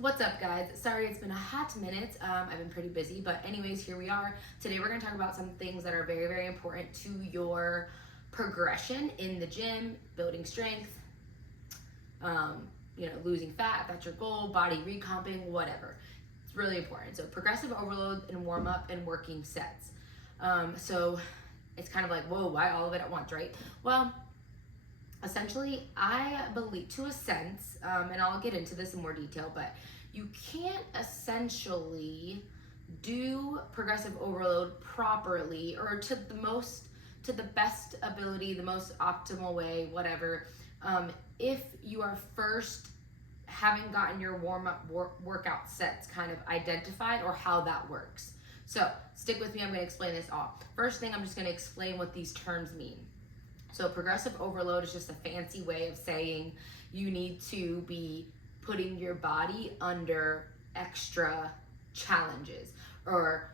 What's up, guys? Sorry it's been a hot minute. I've been pretty busy, but anyways, here we are. Today we're going to talk about some things that are very, very important to your progression in the gym, building strength, losing fat, if that's your goal, body recomping, whatever. It's really important. So progressive overload and warm up and working sets. So it's kind of like, whoa, why all of it at once, right? Well, essentially, I believe to a sense, and I'll get into this in more detail, but you can't essentially do progressive overload properly or to the best ability, the most optimal way, whatever, if you are first haven't gotten your warm-up workout sets kind of identified or how that works. So stick with me, I'm going to explain this all. First thing, I'm just going to explain what these terms mean. So progressive overload is just a fancy way of saying you need to be putting your body under extra challenges or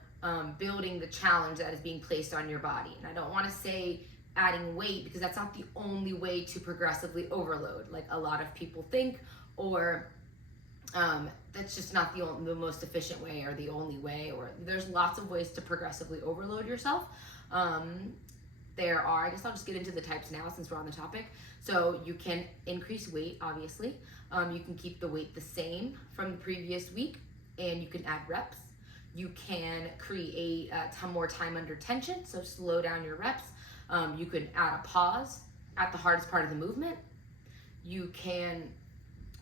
building the challenge that is being placed on your body. And I don't want to say adding weight because that's not the only way to progressively overload like a lot of people think, or that's just not the most efficient way or the only way, or there's lots of ways to progressively overload yourself. There are, I guess I'll just get into the types now since we're on the topic. So you can increase weight, obviously. You can keep the weight the same from the previous week, and you can add reps. You can create more time under tension, so slow down your reps. You can add a pause at the hardest part of the movement. You can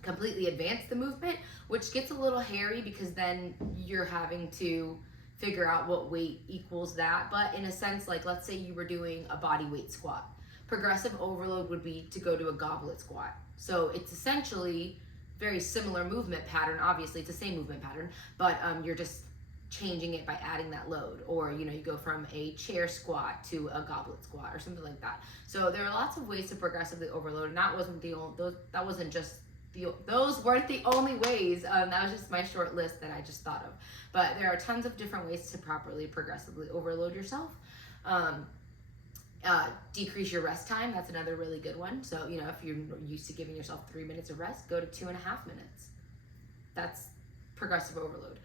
completely advance the movement, which gets a little hairy because then you're having to figure out what weight equals that. But in a sense, like let's say you were doing a body weight squat. Progressive overload would be to go to a goblet squat. So it's essentially very similar movement pattern. Obviously it's the same movement pattern, but you're just changing it by adding that load. Or you go from a chair squat to a goblet squat or something like that. So there are lots of ways to progressively overload, and those weren't the only ways. That was just my short list that I just thought of. But there are tons of different ways to properly progressively overload yourself. Decrease your rest time. That's another really good one. So, if you're used to giving yourself 3 minutes of rest, go to 2.5 minutes. That's progressive overload.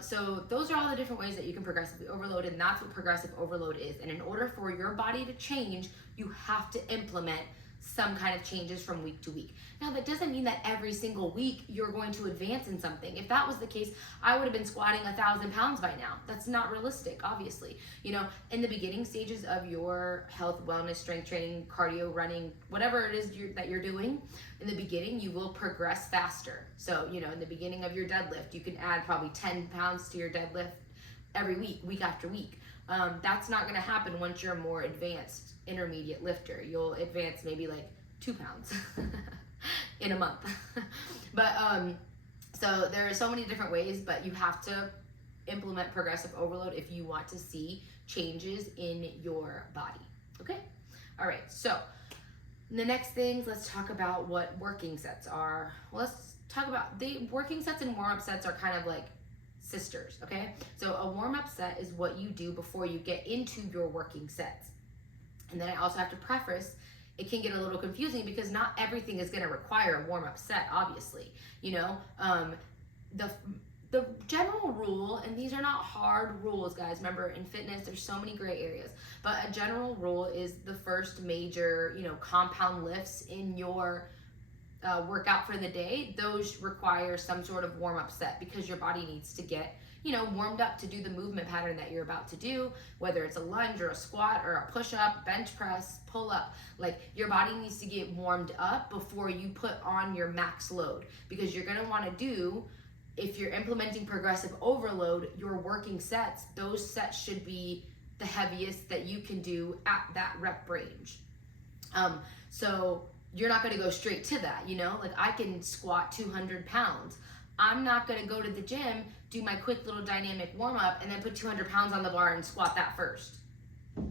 So those are all the different ways that you can progressively overload, and that's what progressive overload is. And in order for your body to change, you have to implement some kind of changes from week to week. Now, that doesn't mean that every single week you're going to advance in something. If that was the case, I would have been squatting 1,000 pounds by now. That's not realistic, obviously. In the beginning stages of your health, wellness, strength training, cardio, running, whatever it is that you're doing, in the beginning, you will progress faster. So, in the beginning of your deadlift, you can add probably 10 pounds to your deadlift every week after week. That's not going to happen once you're a more advanced intermediate lifter. You'll advance maybe like 2 pounds in a month. But so there are so many different ways, but you have to implement progressive overload if you want to see changes in your body. Okay? All right. So the next things, let's talk about what working sets are. Well, let's talk about the working sets and warm-up sets are kind of like sisters, okay? So a warm-up set is what you do before you get into your working sets. And then I also have to preface, it can get a little confusing because not everything is going to require a warm-up set, obviously. The general rule, and these are not hard rules, guys. Remember, in fitness, there's so many gray areas. But a general rule is the first major, compound lifts in your workout for the day, those require some sort of warm-up set because your body needs to get warmed up to do the movement pattern that you're about to do, whether it's a lunge or a squat or a push-up, bench press, pull-up. Like, your body needs to get warmed up before you put on your max load, because you're going to want to do, if you're implementing progressive overload, your working sets, those sets should be the heaviest that you can do at that rep range. So you're not going to go straight to that, like I can squat 200 pounds. I'm not going to go to the gym, do my quick little dynamic warm up, and then put 200 pounds on the bar and squat that first.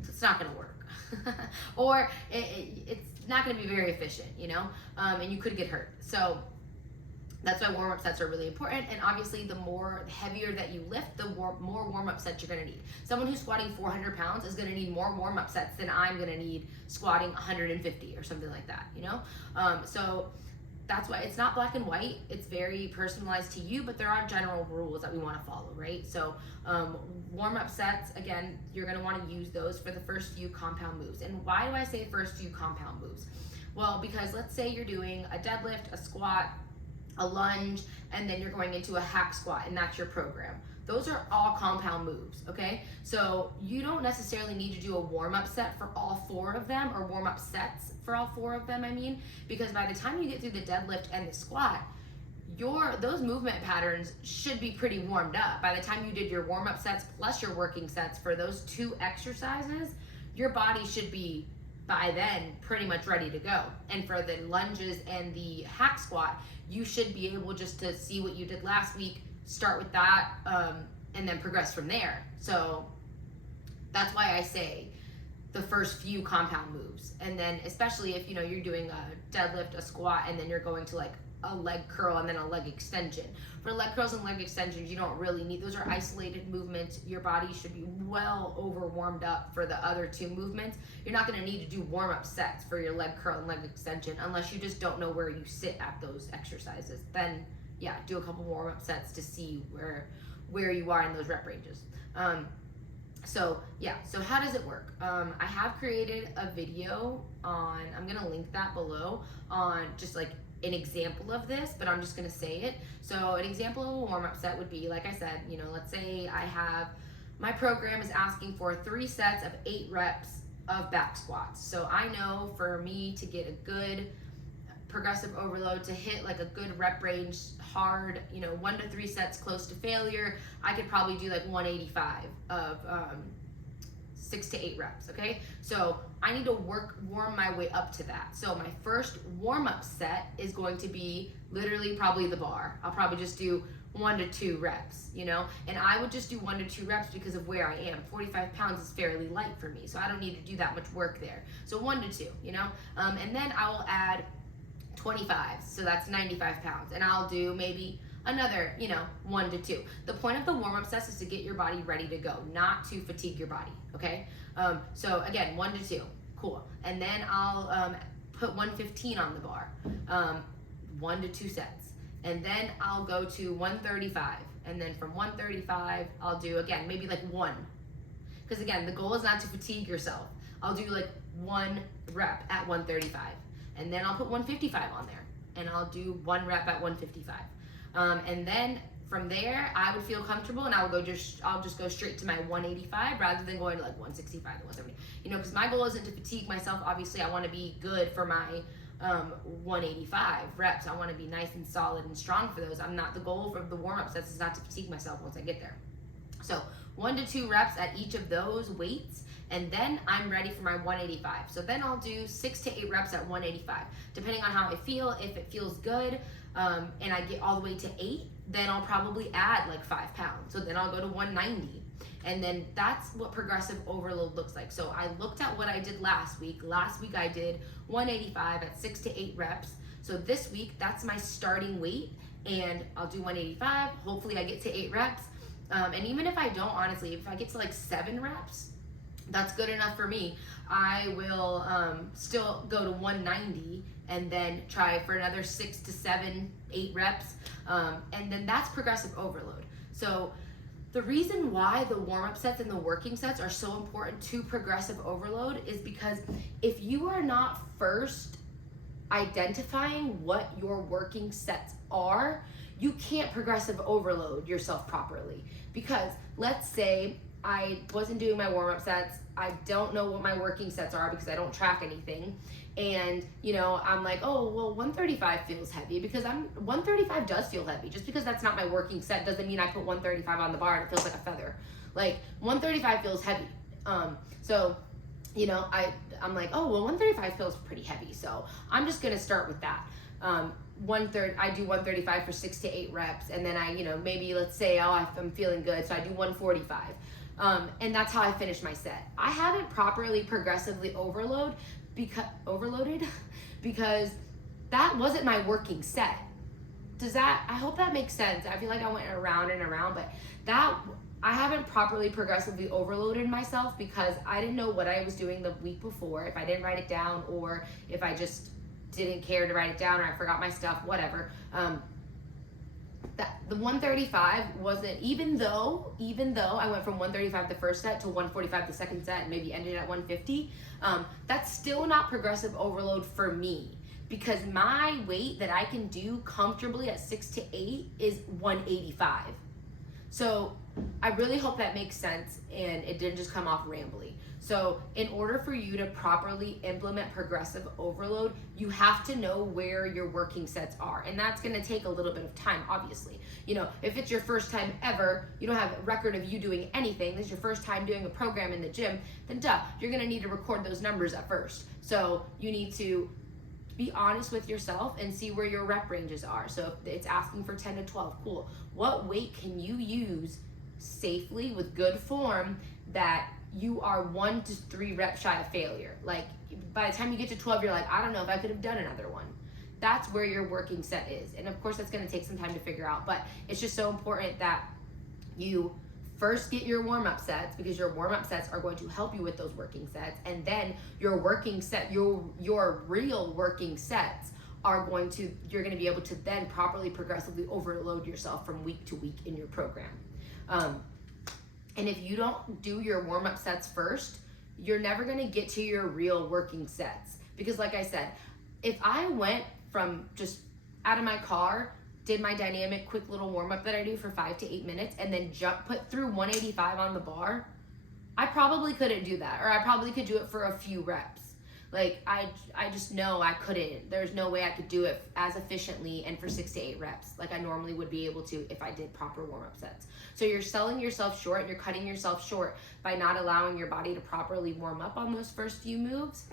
It's not going to work. Or it's not going to be very efficient, and you could get hurt. So that's why warm-up sets are really important. And obviously, the heavier that you lift, the more warm-up sets you're going to need. Someone who's squatting 400 pounds is going to need more warm-up sets than I'm going to need squatting 150 or something like that, So that's why it's not black and white. It's very personalized to you, but there are general rules that we want to follow, right? So warm-up sets, again, you're going to want to use those for the first few compound moves. And why do I say first few compound moves? Well, because let's say you're doing a deadlift, a squat, a lunge, and then you're going into a hack squat, and that's your program. Those are all compound moves, okay? So you don't necessarily need to do a warm-up set for all 4 of them, or warm-up sets for all 4 of them, I mean, because by the time you get through the deadlift and the squat, those movement patterns should be pretty warmed up. By the time you did your warm-up sets plus your working sets for those 2 exercises, your body should be, by then, pretty much ready to go. And for the lunges and the hack squat, you should be able just to see what you did last week, start with that, and then progress from there. So that's why I say the first few compound moves. And then especially if you're doing a deadlift, a squat, and then you're going to like a leg curl and then a leg extension. For leg curls and leg extensions, you don't really need, those are isolated movements. Your body should be well over warmed up for the other 2 movements. You're not going to need to do warm-up sets for your leg curl and leg extension unless you just don't know where you sit at those exercises. Then yeah, do a couple warm-up sets to see where you are in those rep ranges. So how does it work? I have created a video on, I'm gonna link that below, on just like an example of this, but I'm just gonna say it. So an example of a warm-up set would be, like I said, let's say my program is asking for 3 sets of 8 reps of back squats. So I know for me to get a good progressive overload, to hit like a good rep range hard, 1 to 3 sets close to failure, I could probably do like 185 of 6 to 8 reps, okay? So I need to warm my way up to that. So my first warm-up set is going to be literally probably the bar. I'll probably just do 1 to 2 reps, and I would just do 1 to 2 reps because of where I am. 45 pounds is fairly light for me, so I don't need to do that much work there. So 1 to 2, and then I will add 25, so that's 95 pounds, and I'll do maybe another 1 to 2. The point of the warm-up sets is to get your body ready to go, not to fatigue your body, okay? So again, 1 to 2, cool, and then I'll put 115 on the bar, 1 to 2 sets, and then I'll go to 135, and then from 135 I'll do again maybe like 1, because again the goal is not to fatigue yourself. I'll do like 1 rep at 135, and then I'll put 155 on there, and I'll do 1 rep at 155, and then from there I would feel comfortable, and I'll just go straight to my 185 rather than going to like 165 to 170, because my goal isn't to fatigue myself. Obviously I want to be good for my 185 reps. I want to be nice and solid and strong for those. The goal for the warm-up sets is not to fatigue myself once I get there. So 1 to 2 reps at each of those weights, and then I'm ready for my 185. So then I'll do 6 to 8 reps at 185, depending on how I feel. If it feels good, and I get all the way to 8, then I'll probably add like 5 pounds. So then I'll go to 190. And then that's what progressive overload looks like. So I looked at what I did last week. Last week I did 185 at 6 to 8 reps. So this week, that's my starting weight, and I'll do 185. Hopefully I get to 8 reps. And even if I don't, honestly, if I get to like 7 reps, that's good enough for me. I will still go to 190 and then try for another 6 to 7, 8 reps. And then that's progressive overload. So the reason why the warm-up sets and the working sets are so important to progressive overload is because if you are not first identifying what your working sets are, you can't progressive overload yourself properly. Because let's say I wasn't doing my warm-up sets, I don't know what my working sets are because I don't track anything, and I'm like, oh well, 135 feels heavy, because 135 does feel heavy. Just because that's not my working set doesn't mean I put 135 on the bar and it feels like a feather. Like 135 feels heavy. So I'm like, oh well, 135 feels pretty heavy, so I'm just gonna start with that. I do 135 for 6 to 8 reps, and then I maybe let's say, oh, I'm feeling good, so I do 145. And that's how I finish my set. I haven't properly progressively overloaded because that wasn't my working set. I hope that makes sense. I feel like I went around and around, but I haven't properly progressively overloaded myself because I didn't know what I was doing the week before, if I didn't write it down, or if I just didn't care to write it down, or I forgot my stuff, whatever. The 135 wasn't, even though I went from 135 the first set to 145 the second set and maybe ended at 150, that's still not progressive overload for me, because my weight that I can do comfortably at 6 to 8 is 185. So I really hope that makes sense and it didn't just come off rambly. So in order for you to properly implement progressive overload, you have to know where your working sets are. And that's gonna take a little bit of time, obviously. You know, if it's your first time ever, you don't have a record of you doing anything, this is your first time doing a program in the gym, then you're gonna need to record those numbers at first. So you need to be honest with yourself and see where your rep ranges are. So if it's asking for 10 to 12, cool. What weight can you use safely with good form that you are 1 to 3 reps shy of failure? Like by the time you get to 12, you're like, I don't know if I could have done another one. That's where your working set is. And of course that's gonna take some time to figure out, but it's just so important that you first get your warm-up sets, because your warm-up sets are going to help you with those working sets, and then your working set, your real working sets are going to, you're going to be able to then properly progressively overload yourself from week to week in your program. And if you don't do your warm-up sets first, you're never going to get to your real working sets, because like I said, if I went from just out of my car, did my dynamic quick little warm-up that I do for 5 to 8 minutes, and then put through 185 on the bar, I probably couldn't do that, or I probably could do it for a few reps. Like I just know I couldn't. There's no way I could do it as efficiently and for 6 to 8 reps like I normally would be able to if I did proper warm-up sets. So you're selling yourself short, and you're cutting yourself short by not allowing your body to properly warm up on those first few moves.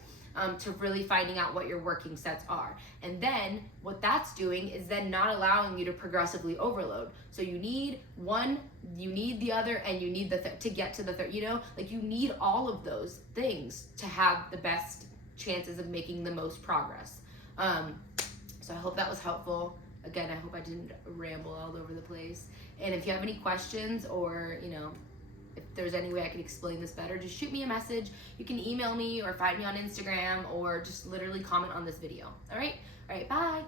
To really finding out what your working sets are. And then what that's doing is then not allowing you to progressively overload. So you need one, you need the other, and you need the to get to the third, you know, like you need all of those things to have the best chances of making the most progress. So I hope that was helpful. Again, I hope I didn't ramble all over the place. And if you have any questions, or, you know, if there's any way I could explain this better, just shoot me a message. You can email me or find me on Instagram, or just literally comment on this video. All right, bye.